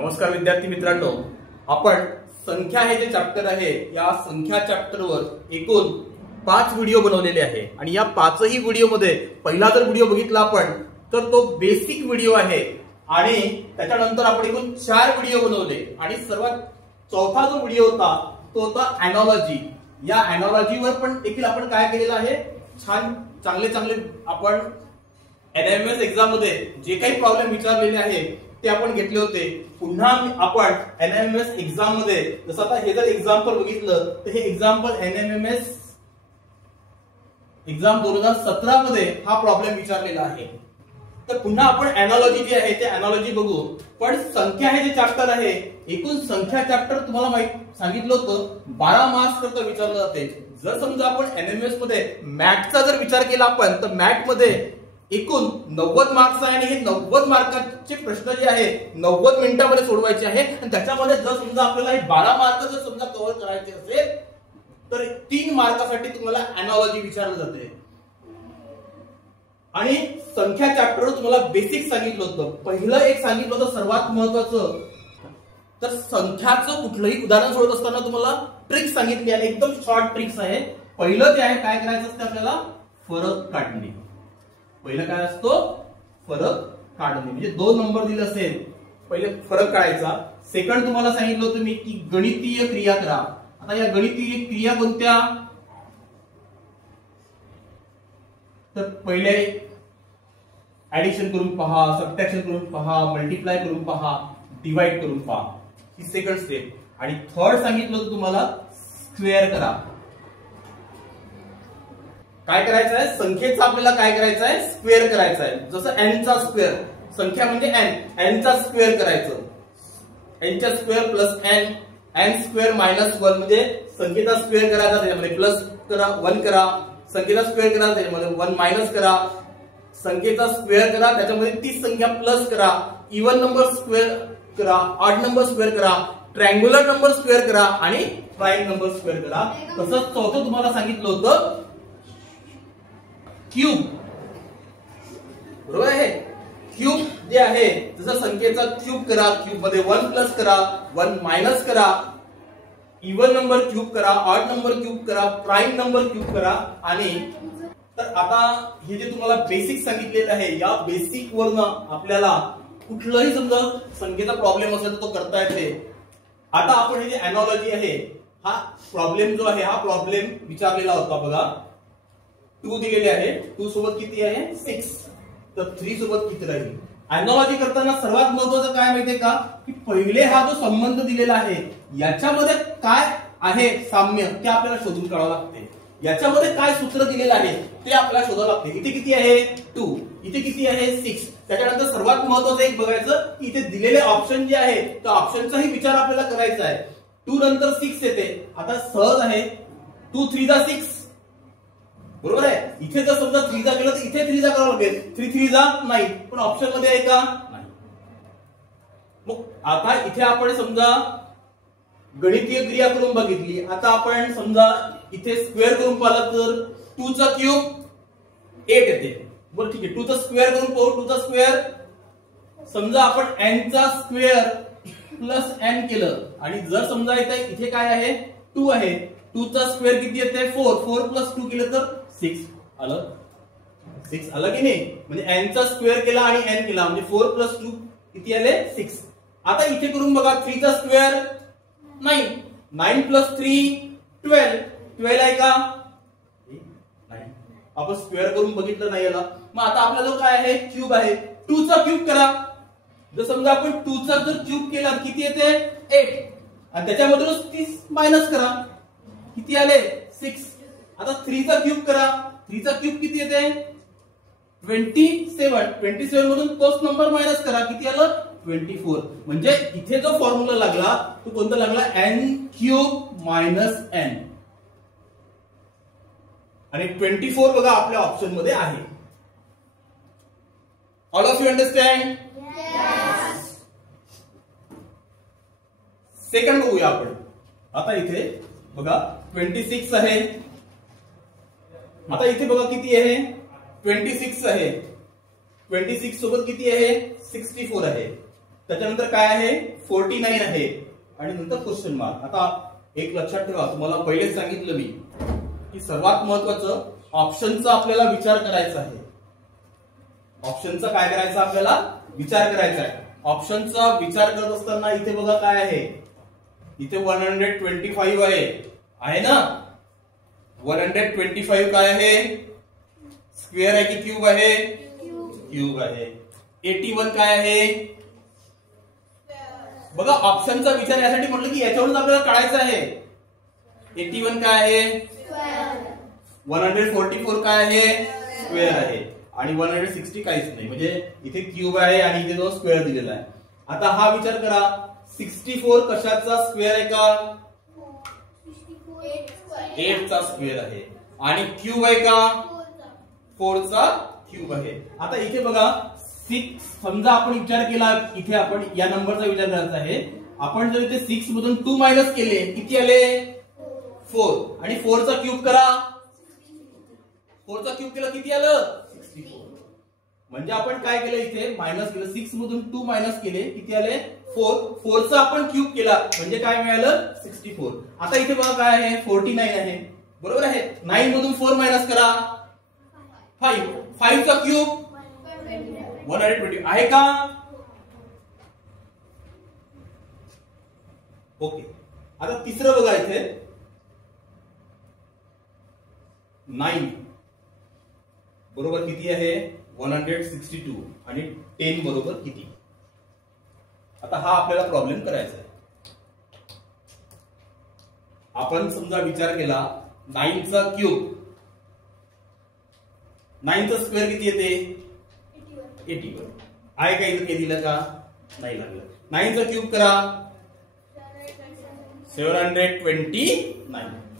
नमस्कार विद्यार्थी मित्रांनो, आपण संख्या हे जे चॅप्टर आहे या संख्या चॅप्टरवर एकूण 5 व्हिडिओ बनवलेले आहे आणि या 5ही व्हिडिओमध्ये पहिला जर व्हिडिओ बघितला आपण तर तो बेसिक व्हिडिओ आहे आणि त्याच्यानंतर आपण एकूण 4 व्हिडिओ बनवले आणि सर्वात चौथा जो व्हिडिओ होता तो होता एनॉलॉजी। या एनॉलॉजीवर पण देखील आपण काय केलेलं आहे, छान चांगले आपण एनएमएस एक्झाम मध्ये जे काही प्रॉब्लेम विचारलेले आहे ते आपण घेतले होते। पुन्हा आपण एनएमएस एक्झाम मध्ये जसं आता हे जर एक्झाम्पल बघितलं तर हे एक्झाम्पल एनएमएस एक्झाम 2017 मध्ये हा प्रॉब्लेम विचारलेला आहे। तर पुन्हा आपण एनॉलॉजी जी आहे ते एनॉलॉजी बघू। पण संख्या हे जे चॅप्टर आहे, एकूण संख्या चॅप्टर तुम्हाला माहित सांगितलं होतं 12 मार्क्स करता विचारलं जाते। जर समजा आपण एनएमएस मध्ये मॅथचा जर विचार केला आपण तर मॅथ मध्ये एकूण 90 मार्क्स आहे आणि हे 90 मार्काचे प्रश्न जे आहे 90 मिनिटांमध्ये सोडवायचे आहे आणि त्याच्यामध्ये जर समजा आपल्याला हे 12 मार्क जर समजा कव्हर करायचे असेल तर 3 मार्कासाठी तुम्हाला एनॉलॉजी विचारलं जाते। आणि संख्या चॅप्टरवर तुम्हाला बेसिक सांगितलं होतं। पहिलं एक सांगितलं होतं सर्वात महत्त्वाचं, तर संख्याचं कुठलंही उदाहरण सोडत असताना तुम्हाला ट्रिक सांगितली आणि एकदम शॉर्ट ट्रिक्स आहे। पहिलं जे आहे काय करायचं असतं आपल्याला, फरक काढणे। पहिलं काय असतो, फरक काढणे। म्हणजे 2 नंबर दिले असेल पहिले फरक काढायचा। सेकंड तुम्हाला सांगितलं होतं मी की गणितीय क्रिया करा। आता या गणितीय क्रिया कोणत्या, तर पहिले ऍडिशन करून पहा, सबट्रॅक्शन करून पहा, मल्टिप्लाय करून पहा, डिवाइड करून पहा, ही सेकंड स्टेप। आणि थर्ड सांगितलं होतं तुम्हाला स्क्वेअर करा। काय करायचं आहे, संख्येचा आपल्याला काय करायचं आहे, स्क्वेअर करायचं आहे। जसं n चा स्क्वेअर, संख्या म्हणजे n चा स्क्वेअर करायचं, n चा square plus n square minus 1 म्हणजे संख्येचा स्क्वेअर करायचा, त्याच्यामध्ये प्लस करा 1 करा, संख्येचा स्क्वेअर करा त्याच्यामध्ये 1 मायनस करा, संख्येचा स्क्वेअर करा त्याच्यामध्ये ती संख्या प्लस करा, इवन नंबर स्क्वेअर करा, ऑड नंबर स्क्वेअर करा, ट्रायंग्युलर नंबर स्क्वेअर करा आणि प्राइम नंबर स्क्वेअर करा। तसंच चौथं तुम्हाला सांगितलं होतं क्यूब, बरोबर आहे। क्यूब जे आहे जसं संख्येचा क्यूब करा, क्यूब मध्ये 1 प्लस करा, 1 मायनस करा, इवन नंबर क्यूब करा, ऑड नंबर क्यूब करा, प्राइम नंबर क्यूब करा। आणि तर आता हे जे तुम्हाला बेसिक सांगितलेलं आहे या बेसिक वरनं आपल्याला कुठलाही समजा संख्येचा प्रॉब्लेम असेल तर तो करता येते। आता आपण हे जे एनॉलॉजी आहे हा प्रॉब्लेम जो आहे हा प्रॉब्लेम विचारलेला होता बघा, 2 दिलेले आहे, 2 सोबत किती आहे 6, तर 3 सोबत किती राहील। एनॉलॉजी करताना सर्वात महत्त्वाचं काय माहितीये का, की पहिले हा जो संबंध दिलेला आहे याच्यामध्ये काय आहे साम्य ते आपल्याला शोधून काढावं लागते। याच्यामध्ये काय सूत्र दिलेलं आहे ते आपल्याला शोधावं लागते। इथे किती आहे 2, इथे किती आहे 6। त्याच्यानंतर सर्वात महत्त्वाचं एक बघायचं की इथे दिलेले ऑप्शन जे आहे त्या ऑप्शनचाही विचार आपल्याला करायचा आहे। 2 नंतर 6 येते, आता सहज आहे 2 3 जा 6, बरोबर आहे। इथे जर समजा 3 जा केलं तर इथे 3 जा करावं लागेल, 3 3 जा 9, पण ऑप्शन मध्ये आहे का नाही। मग आता इथे आपण समजा गणितीय क्रिया करून बघितली, आता आपण समजा इथे स्क्वेअर करून पाहिलं तर 2 चा क्यूब 8 येते, बरं ठीक आहे। 2 चा स्क्वेअर करून पाहू, 2 चा स्क्वेअर समजा आपण n चा स्क्वेअर प्लस n केलं आणि जर समजा इथे काय आहे 2 आहे, 2 चा स्क्वेअर किती येते 4, 4 प्लस 2 केलं तर 6 आलं, 6 आलं की नाही। म्हणजे n चा स्क्वेअर केला आणि n केला म्हणजे 4 प्लस 2 किती आले 6। आता इथे करून बघा 3 चा स्क्वेअर 9, 9 प्लस 3 12, 12 आहे का नाही, आपण स्क्वेअर करून बघितलं नाही याला। मग आता आपल्याला काय आहे क्यूब आहे, 2 चा क्यूब करा। जर समजा आपण 2 चा जर क्यूब केला किती येते 8 आणि त्याच्यामधूनच 30 मायनस करा, किती आले 6। आता 3 चा क्यूब करा, 3 चा क्यूब किती येते 27, 27 मधून तोच नंबर मायनस करा, किती आलं 24। म्हणजे इथे जो फॉर्म्युला लागला तो कोणता लागला, n क्यूब मायनस n, आणि 24 बघा आपल्या ऑप्शन मध्ये आहे। All of you understand, yes. Second बघूया आपण। आता इथे बघा 26 आहे, आता इथे बघा किती आहे 26 आहे, 26 सोबत किती आहे 64 आहे। त्याच्यानंतर काय आहे 49 आहे आणि नंतर क्वेश्चन मार्क. आता एक लक्षात ठेवा, तुम्हाला पहिलेच सांगितलं मी की सर्वात महत्वाचं ऑप्शनचा आपल्याला विचार करायचा आहे. ऑप्शनचा काय करायचा आपल्याला विचार करायचा आहे. ऑप्शनचा विचार करत असताना इथे बघा काय आहे, इथे 125 आहे ना. 125 काय आहे, स्क्वेअर आहे की क्यूब आहे, क्यूब आहे. 81 काय आहे बघा. ऑप्शनचा विचार यासाठी म्हटलं की याच्यावरून आपल्याला काढायचं आहे. 81 काय आहे, 144 काय आहे, स्क्वेअर आहे. आणि 160 काहीच नाही, म्हणजे इथे क्यूब आहे आणि इथे जो स्क्वेअर दिलेला आहे. आता हा विचार करा, 64 कशाचा स्क्वेअर आहे का, 8 चा स्क्वेअर आहे. आणि क्यूब आहे का, 4 चा क्यूब आहे. आता इथे बघा 6, समजा आपण विचार केला, इथे आपण या नंबरचा विचार करायचा आहे. आपण जर इथे 6 मधून 2 मायनस केले, किती आले 4. आणि 4 चा क्यूब करा, 4 चा क्यूब केला किती आलं 64. म्हणजे आपण काय केलं, इथे मायनस केलं, 6 मधून 2 मायनस केले, किती आले 4. 4 चा आपण क्यूब केला म्हणजे काय मिळालं 64. आता इथे बघा काय आहे 49 आहे, बरोबर आहे. 9 मधून 4 मायनस करा 5. 5 चा क्यूब 120 आहे का. ओके. आता तिसरं बघा, इथे 9 बरोबर किती आहे 162 आणि 10 बरोबर किती. आता हा आपल्याला प्रॉब्लेम करायचा आहे. आपण समजा विचार केला 9 चा क्यूब, 9 चा स्क्वेअर किती येते 81 आहे का. इथे दिलं का नाही लागलं. 9 चा क्यूब करा 729.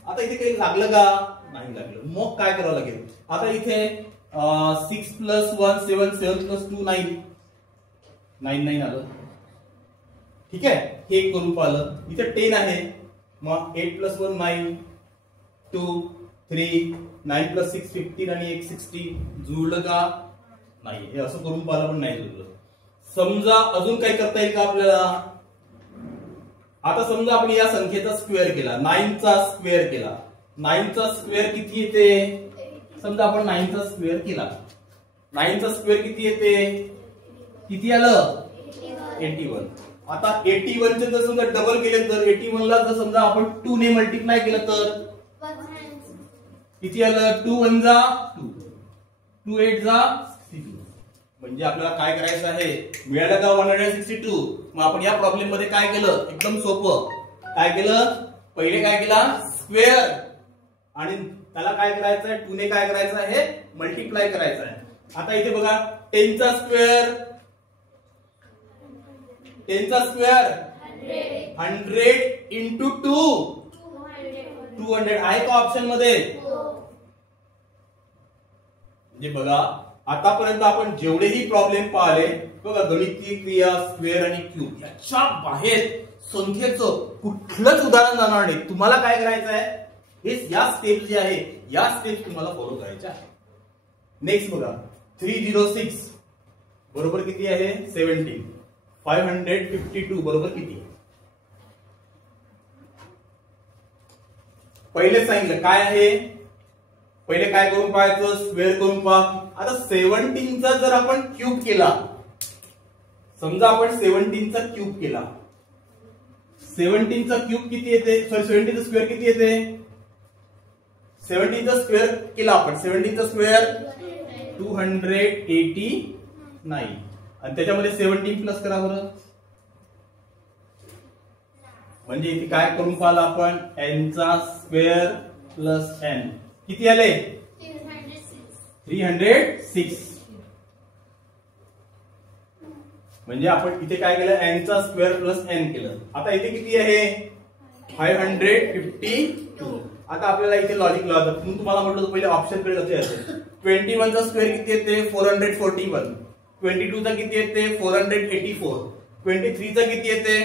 आता इथे काही लागलं का नाही लागलं. मग काय करावं लागेल, आता इथे 6 प्लस 1 7, 7 प्लस 2 9, 9 आलं. ठीक आहे, हे करून पाहिलं. इथे 10 आहे, मग 8 प्लस 1 9, 2 3, 9 प्लस 6 15 आणि 1 60. जुळलं का नाही, हे असं करून पाहिलं पण नाही जुळलं. समजा अजून काय करता येईल का आपल्याला. आता समजा आपण या संख्येचा स्क्वेअर केला, 9 चा स्क्वेअर केला. 9 चा स्क्वेअर किती येते, समजा आपण 9 चा स्क्वेअर केला, 9 चा स्क्वेअर किती येते, किती आलं 81. आता 81 चे जर समजा डबल केले तर 81 ला जर समजा आपण 2 ने मल्टिप्लाय केलं तर किती आलं, 2 1 जा 2, 2 8 जा 62. म्हणजे आपल्याला काय करायचं आहे, मिळालं का 162. मग आपण या प्रॉब्लेम मध्ये काय केलं, एकदम सोपं. काय केलं, पहिले काय केला स्क्वेअर, आणि त्याला काय करायचं आहे 2 ने काय करायचं आहे मल्टिप्लाय करायचं आहे. आता इथे बघा 10 चा स्क्वेअर, 10 चा स्क्वेअर 100 इंटू 2 200 आहे का ऑप्शन मध्ये. म्हणजे बघा आतापर्यंत आपण जेवढेही प्रॉब्लेम पाहिले बघा, गणितीय क्रिया स्क्वेअर आणि क्यूब याच्या बाहेर संख्येचं कुठलंच उदाहरण जाणार नाही. तुम्हाला काय करायचं आहे, हे या स्टेप जे आहे या स्टेप तुम्हाला फॉलो करायच्या आहे. नेक्स्ट बघा 306 बरोबर किती आहे 17. 552 बरोबर किती. पहिले सांगितलं काय आहे, पहिले काय करून पाहायचं स्क्वेअर करून पहा. आता 17 चा जर आपण क्यूब केला, समजा आपण 17 चा क्यूब केला, 17 चा क्यूब किती येते, सॉरी 17 चा स्क्वेअर किती येते, 17 चा स्क्वेअर केला आपण, 17 चा स्क्वेअर 289 आणि त्याच्यामध्ये 17 प्लस करा बरं. म्हणजे इथे काय करून पाहिलं आपण, n चा स्क्वेअर प्लस n किती आले 306. म्हणजे आपण इथे काय केलं, n चा स्क्वेअर प्लस n केलं. आता इथे किती आहे 552. आता आपल्याला इथे लॉजिक लावायचं. तुम्हाला म्हटलं पहिले ऑप्शन कडे लक्ष द्यायचं. 21 चा स्क्वेअर किती येते 441, 22 चा किती येते 484, 23 चा किती येते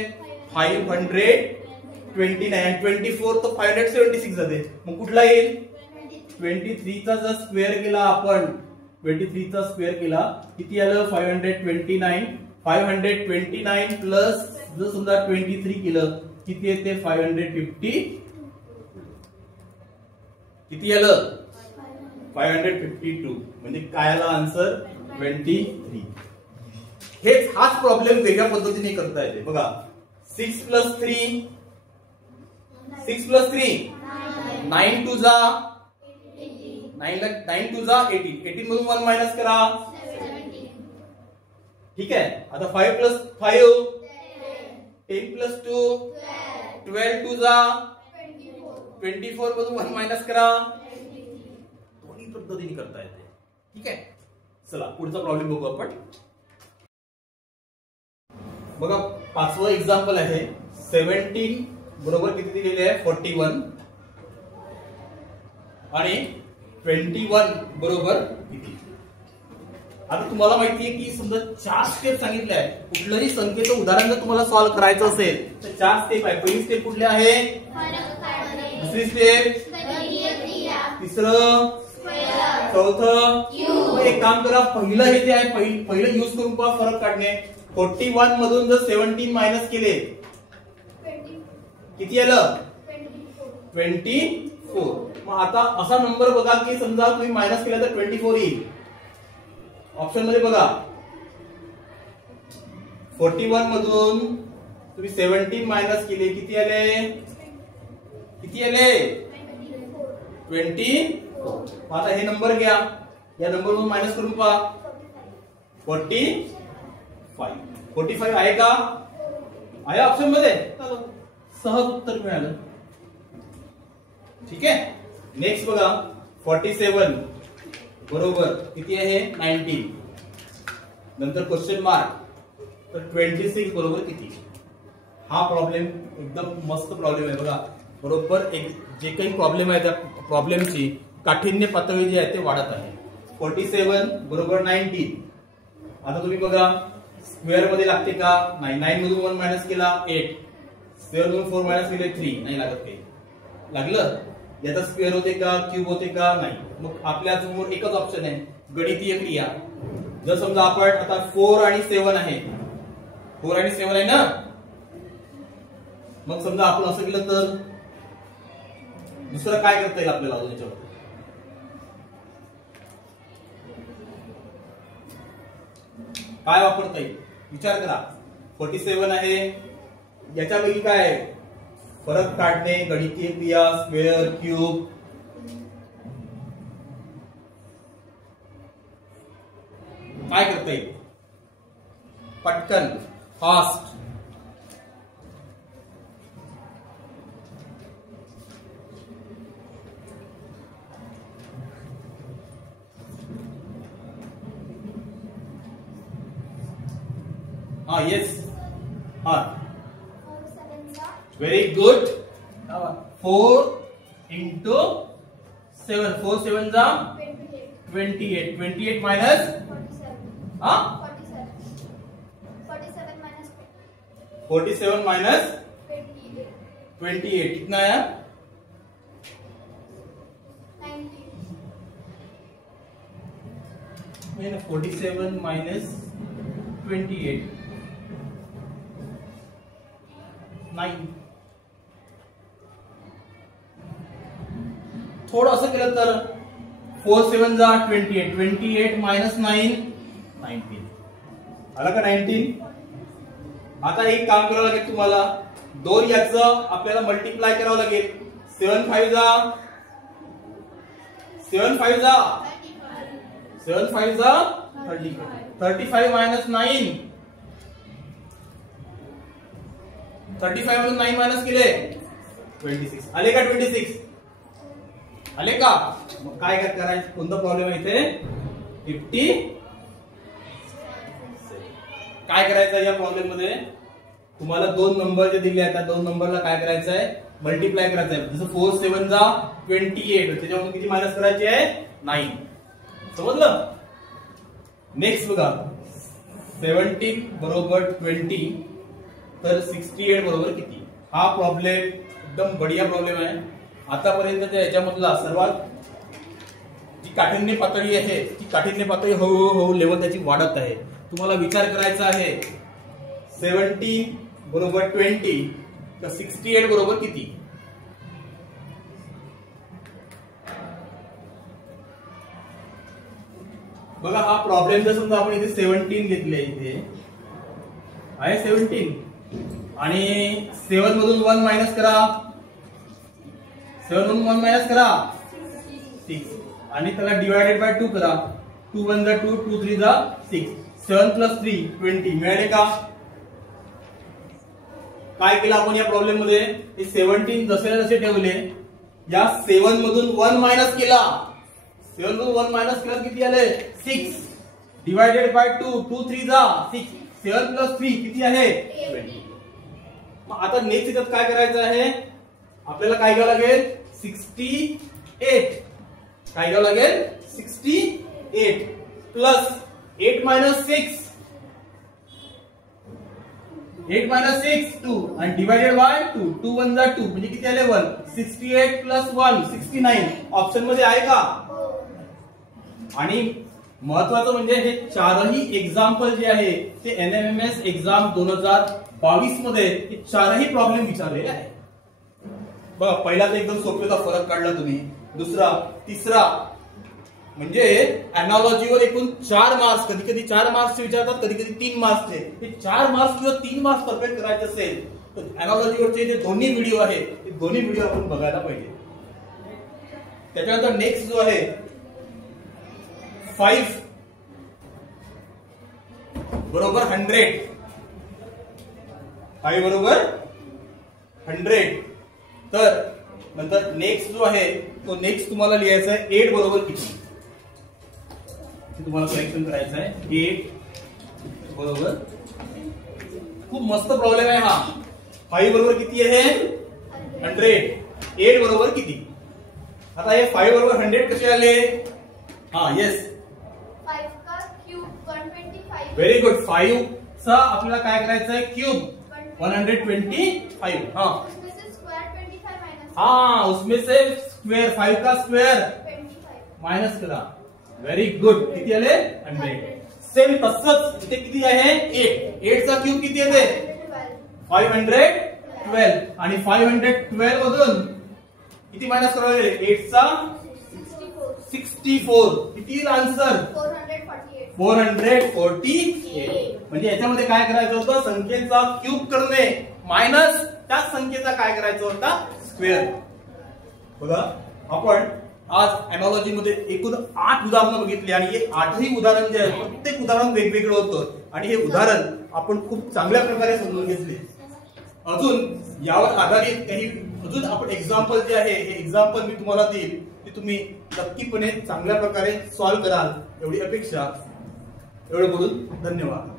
529, 24 तो 576 जाते. मग कुठला येईल 23 चा जर स्क्वेअर केला आपण, 23 चा स्क्वेअर केला किती आलं 529, 529 प्लस जर समजा 23 केलं किती येते 550 किती आलं 552 म्हणजे काय आला आन्सर 23. हाच प्रॉब्लेम वेगळ्या पद्धतीने करता येते बघा. 6 प्लस 3 9 टू जा 9 टू जा 18 मधून 1 मायनस करा 17. ठीक आहे. आता 5 प्लस 5 10 प्लस 2 12 टू जा 24 मधून 1 मायनस करा. दोन्ही पद्धतीने करता येते. ठीक आहे. चला पुढचा प्रॉब्लेम बघू आपण. बघा पाचवं एक्झाम्पल आहे. 17 बरोबर किती दिलेले आहे 41 आणि 21 बरोबर किती. आता तुम्हाला माहितीये की समजा 4 स्टेप सांगितले आहे. कुठलंही संख्येचं उदाहरण जर तुम्हाला सॉल्व्ह करायचं असेल तर 4 स्टेप आहे. पहिली स्टेप कुठली आहे दुसरी स्टेप तिसरं चौथं. एक काम करा पहिलं हे जे आहे पहिलं यूज करून पहा फरक काढणे. 41 मधून जर 17 मायनस केले किती आलं 24. मग आता असा नंबर बघा की समजा तुम्ही मायनस केला तर 24 येईल. ऑप्शन मध्ये बघा 41 मधून तुम्ही 17 मायनस केले किती आले 24. आता हे नंबर घ्या या नंबर मधून मायनस करून पहा 45 आहे का आहे ऑप्शन मध्ये. सहज उत्तर मिळालं. ठीक आहे. नेक्स्ट बघा 47 बरोबर किती आहे 19 नंतर क्वेश्चन मार्क तर 26 बरोबर किती. हा प्रॉब्लेम एकदम मस्त प्रॉब्लेम आहे बघा. बरोबर जे काही प्रॉब्लेम आहे त्या प्रॉब्लेमची काठिण्य पातळी जी आहे ते वाढत आहे. 47 बरोबर 19. आता तुम्ही बघा स्क्वेअर मध्ये लागते का नाही. 9 मधून 1 मायनस केला 8 7 मधून 4 मायनस केले 3 नाही लागत काही. लागलं याचा स्क्वेअर होते का क्यूब होते का नाही. मग आपल्या समोर एकच ऑप्शन आहे गणितीय क्रिया. जर समजा आपण आता 4 आणि 7 आहे 4 आणि 7 आहे ना. मग समजा आपण असं केलं तर दुसरं काय करता येईल आपल्याला अजून याच्यावर. काय वापरता येईल विचार करा. 47 आहे याच्यापैकी काय आहे फरक काढणे गणितीय क्रिया स्क्वेअर क्यूब. काय करता येईल पटकन fast. Yes very good. 4 into 7 4 7 जा 28 28 मायनस 47 माइनस 28 कितना आया 47 माइनस 28 9. थोडं असं केलं तर 4 7 जा 28 28 मायनस 9 19 आला का 19. आता एक काम करावं लागेल तुम्हाला 2 याचं आपल्याला मल्टिप्लाय करावं लागेल. 7 5 जा 7 5 जा 35 मायनस 9 35 मधून 9 मायनस केले 26 आले का 26 आले का. मग काय करायचं कोणता प्रॉब्लेम आहे इथे 50. काय करायचं या प्रॉब्लेम मध्ये तुम्हाला 2 नंबर जे दिले आहेत त्या 2 नंबरला काय करायचं आहे मल्टिप्लाय करायचं आहे. जसं 4 7 जा 28 त्याच्यामधून किती मायनस करायचे आहे 9. समजलं. नेक्स्ट बघा 17 बरोबर 20 तर 68 बरोबर किती. हा प्रॉब्लेम एकदम बढिया प्रॉब्लेम आहे. आतापर्यंतच्या याच्यामधला सर्वात जी काठिण्य पातळी आहे ती काठिण्य पातळी हळूहळू लेवल त्याची वाढत आहे. तुम्हाला विचार करायचा आहे 17 बरोबर 20 तर 68 बरोबर किती? बघा हा प्रॉब्लेम जर समजा आपण इथे 17 घेतले, इथे आहे 17 आणि 7 मधून 1 मायनस करा, 7 मधून 1 मायनस करा 6 आणि त्याला डिवायडेड बाय 2 करा. 2 1 जा 2, 2 3 जा 6, 7 प्लस 3 20 मिळाले का? काय केलं आपण या प्रॉब्लेम मध्ये? हे 17 जसे जसे ठेवले, या 7 मधून 1 मायनस केला, 7 मधून 1 मायनस केला किती आले? 6 डिवायडेड बाय 2, 2 3 जा 6, 7 प्लस 3 किती आहे? 20. मग आता नेक्स्ट याच्यात काय करायचं आहे? आपल्याला काय घ्यावं लागेल? 68. काय घ्यावं लागेल? 68 प्लस 8 मायनस 6, 8 मायनस 6 2 आणि डिवायडेड बाय 2, 2 1 जा 2 म्हणजे किती आले? 1. 68 प्लस 1 69 ऑप्शन मध्ये आहे का? आणि महत्वाचं म्हणजे हे चारही एक्झाम्पल जे आहे ते NMMS एक्झाम 2022 मध्ये हे चारही प्रॉब्लेम विचारलेले आहे. बघा पहिला तर एकदम सोपेचा फरक काढला तुम्ही, दुसरा तिसरा म्हणजे अॅनालॉजीवर एकूण 4 मार्क्स, कधी कधी 4 मार्क्सचे विचारतात, कधी कधी 3 मार्क्सचे. ते 4 मार्क्स किंवा 3 मार्क्स परफेक्ट करायचे असेल तर अॅनालॉजीवरचे जे दोन्ही व्हिडिओ आहे ते दोन्ही व्हिडिओ आपण बघायला पाहिजे. त्याच्यानंतर नेक्स्ट जो आहे 5 बरोबर 100, 5 बरोबर 100. तर नंतर नेक्स्ट जो आहे तो नेक्स्ट तुम्हाला लिहायचा आहे 8 बरोबर किती, तुम्हाला करेक्शन करायचं आहे. 8 बरोबर, खूप मस्त प्रॉब्लेम आहे हा. 5 बरोबर किती आहे? 100. 8 बरोबर किती? आता हे 5 बरोबर 100 कसे आले? हा येस, 5 का क्यूब 125. Very good. 5 चा आपल्याला काय करायचं आहे? क्यूब 125. हाँ उसमें से स्क्वायर 25 माइनस, हाँ उसमें से स्क्वेअर 5 का स्क्वेअर 25 मायनस करा. Very good. किती आले? 100. सेम तसंच इथे किती आहे? 8. 8 चा क्यूब किती येते? 512 आणि 512 मधून किती मायनस करावे? 8 चा 64. किती येईल आन्सर? 448. म्हणजे याच्यामध्ये काय करायचं होतं? संख्येचा क्यूब करणे मायनस त्या संख्येचा काय करायचं होता? स्क्वेअर. बघा आपण आज अॅनालॉजी मध्ये एकूण 8 उदाहरणं बघितली आणि हे 8ही उदाहरण जे आहे प्रत्येक उदाहरण वेगवेगळं होतं आणि हे उदाहरण आपण खूप चांगल्या प्रकारे समजून घेतले. अजून यावर आधारित काही अजून आपण एक्झाम्पल जे आहे हे एक्झाम्पल मी तुम्हाला देईल ते तुम्ही नक्कीपणे चांगल्या प्रकारे सॉल्व्ह कराल एवढी अपेक्षा. एवढं बोलून धन्यवाद.